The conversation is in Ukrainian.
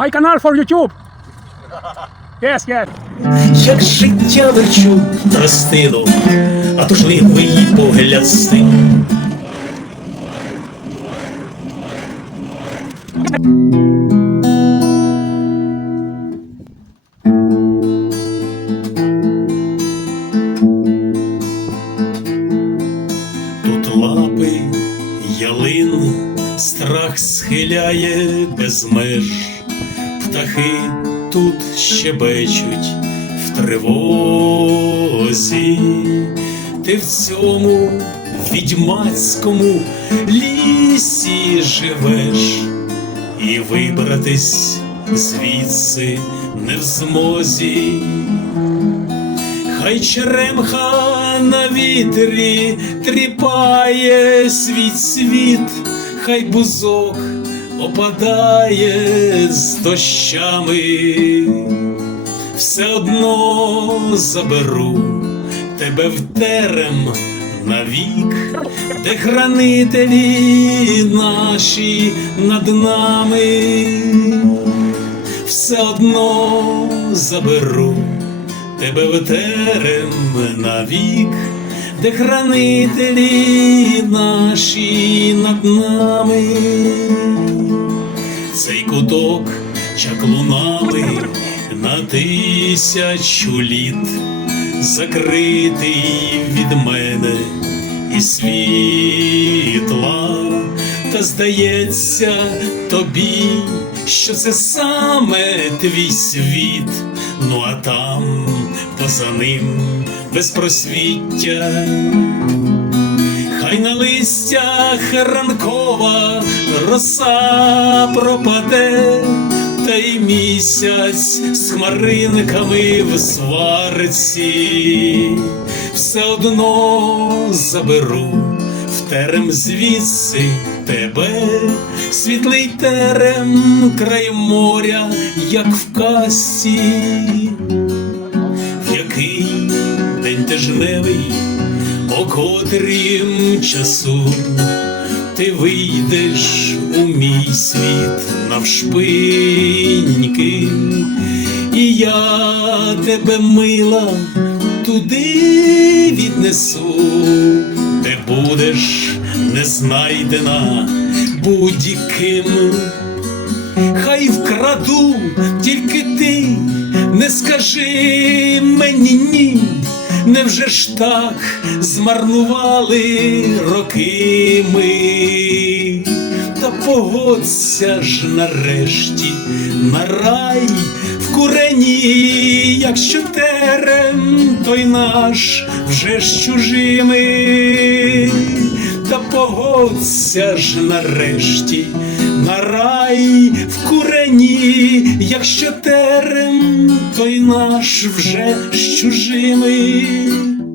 My canal for YouTube. Yes, yes. як життя верчу тростину, а тужливий погляд стин. Тут лапи ялин, страх схиляє без меж, птахи тут щебечуть в тривозі, ти в цьому відьмацькому лісі живеш, і вибратись звідси не в змозі. Хай черемха на вітрі тріпає світ світ, хай бузок опадає з дощами, все одно заберу тебе в терем навік, де хранителі наші над нами, все одно заберу тебе в терем навік, де хранителі наші над нами, цей куток чаклунами на тисячу літ, закритий від мене і світла, та здається тобі, що це саме твій світ, ну а там поза ним безпросвіття. Хай на листях ранкова роса пропаде, та й місяць з хмаринками в сварці, все одно заберу в терем звідси тебе, світлий терем край моря, як в касі, в який день тижневий, о котрім часу ти вийдеш у мій світ навшпиньки, і я тебе мила туди віднесу, де будеш не знайдена будь-ким. Хай вкраду, тільки ти не скажи мені ні. Невже ж так змарнували роки ми? Та погодься ж нарешті на рай в курені, якщо терем той наш вже ж чужими, та погодься ж нарешті на рай в курені, якщо терем той наш вже з чужими.